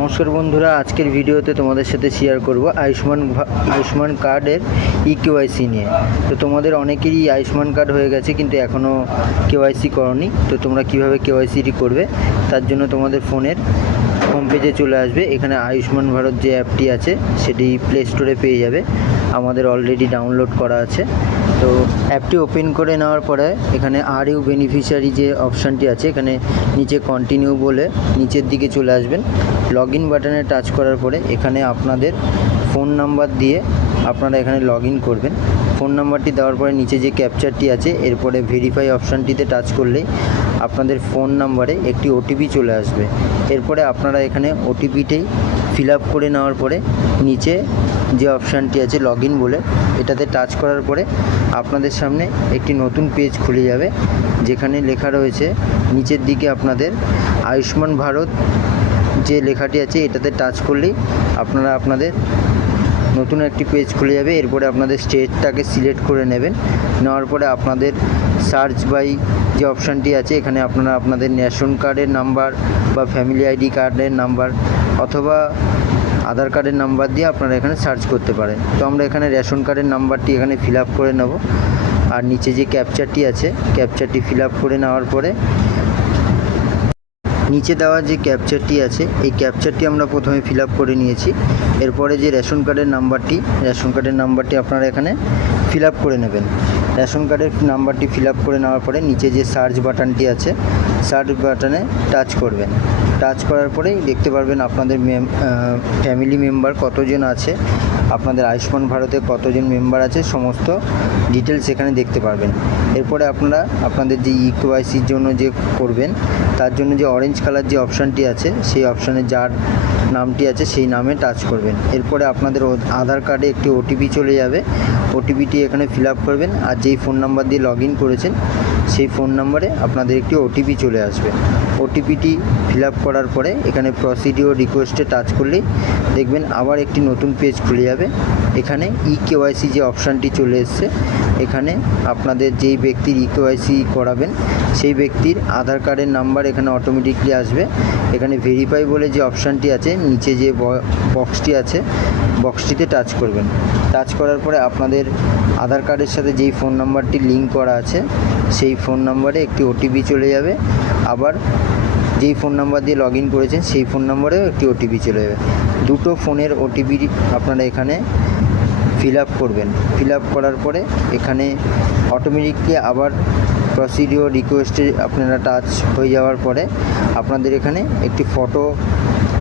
নমস্কার বন্ধুরা, আজকের ভিডিওতে তোমাদের সাথে শেয়ার করব আয়ুষ্মান কার্ডের ইকেওয়াইসি নিয়ে। তো তোমাদের অনেকেরই আয়ুষ্মান কার্ড হয়ে গেছে কিন্তু এখনও কেওয়াইসি করনি। তো তোমরা কিভাবে কেওয়াইসিটি করবে তার জন্য তোমাদের ফোনের হোম পেজে চলে আসবে। এখানে আয়ুষ্মান ভারত যে অ্যাপটি আছে সেটি প্লে স্টোরে পেয়ে যাবে, আমাদের অলরেডি ডাউনলোড করা আছে। তো অ্যাপটি ওপেন করে নেওয়ার পরে এখানে আর ইউ বেনিফিশিয়ারি যে অপশানটি আছে এখানে নিচে কন্টিনিউ বলে নিচের দিকে চলে আসবেন। লগ ইন বাটনে টাচ করার পরে এখানে আপনাদের ফোন নাম্বার দিয়ে আপনারা এখানে লগ ইন করবেন। ফোন নাম্বারটি দেওয়ার পরে নিচে যে ক্যাপচারটি আছে এরপরে ভেরিফাই অপশানটিতে টাচ করলেই আপনাদের ফোন নাম্বারে একটি ওটিপি চলে আসবে। এরপরে আপনারা এখানে ওটিপিটাই ফিল আপ করে নেওয়ার পরে নিচে যে অপশানটি আছে লগ ইন বলে এটাতে টাচ করার পরে আপনাদের সামনে একটি নতুন পেজ খুলে যাবে, যেখানে লেখা রয়েছে নিচের দিকে আপনাদের আয়ুষ্মান ভারত যে লেখাটি আছে এটাতে টাচ করলেই আপনারা আপনাদের নতুন একটি পেজ খুলে যাবে। এরপরে আপনাদের স্টেটটাকে সিলেক্ট করে নেবেন। নেওয়ার পরে আপনাদের সার্চ বাই যে অপশানটি আছে এখানে আপনারা আপনাদের রেশন কার্ডের নাম্বার বা ফ্যামিলি আইডি কার্ডের নাম্বার অথবা আধার কার্ডের নাম্বার দিয়ে আপনারা এখানে সার্চ করতে পারেন। তো আমরা এখানে রেশন কার্ডের নাম্বারটি এখানে ফিল আপ করে নেব। আর নিচে যে ক্যাপচারটি আছে ক্যাপচারটি ফিল আপ করে নেওয়ার পরে নিচে দেওয়া যে ক্যাপচারটি আছে এই ক্যাপচারটি আমরা প্রথমে ফিল আপ করে নিয়েছি। এরপরে যে রেশন কার্ডের নাম্বারটি আপনারা এখানে ফিল আপ করে নেবেন। রেশন কার্ডের নাম্বারটি ফিল আপ করে নেওয়ার পরে নিচে যে সার্চ বাটনটি আছে সার্চ বাটনে টাচ করবেন। টাচ করার পরেই দেখতে পারবেন আপনাদের ফ্যামিলি মেম্বার কতজন আছে, আপনাদের আয়ুষ্মান ভারতে কতজন মেম্বার আছে, সমস্ত ডিটেলস এখানে দেখতে পারবেন। এরপরে আপনারা আপনাদের যে ইকেওয়াইসির জন্য যে করবেন তার জন্য যে অরেঞ্জ কালার যে অপশানটি আছে সেই অপশানে যার নামটি আছে সেই নামে টাচ করবেন। এরপরে আপনাদের আধার কার্ডে একটি ওটিপি চলে যাবে, ওটিপিটি এখানে ফিল আপ করবেন। আর যেই ফোন নাম্বার দিয়ে লগ ইন করেছেন সেই ফোন নাম্বারে আপনাদের একটি ওটিপি চলে আসবে। ওটিপিটি ফিল আপ করার পরে এখানে প্রসিডিওর রিকোয়েস্টে টাচ করলেই দেখবেন আবার একটি নতুন পেজ খুলে যাবে। এখানে ইকেওয়াইসি যে অপশানটি চলে এসছে এখানে আপনাদের যেই ব্যক্তির ইকেওয়াইসি করাবেন সেই ব্যক্তির আধার কার্ডের নাম্বার এখানে অটোমেটিকলি আসবে। এখানে ভেরিফাই বলে যে অপশানটি আছে নিচে যে বক্সটি আছে বক্সটিতে টাচ করবেন। টাচ করার পরে আপনাদের আধার কার্ডের সাথে যেই ফোন নাম্বারটি লিঙ্ক করা আছে সেই ফোন নাম্বারে একটি ওটিপি চলে যাবে। আবার যেই ফোন নাম্বার দিয়ে লগ ইন করেছেন সেই ফোন নাম্বারেও একটি ওটিপি চলে যাবে। দুটো ফোনের ওটিপি আপনারা এখানে ফিল আপ করবেন। ফিল আপ করার পরে এখানে অটোমেটিকলি আবার প্রসিডিওর রিকোয়েস্টে আপনারা টাচ হয়ে যাওয়ার পরে আপনাদের এখানে একটি ফটো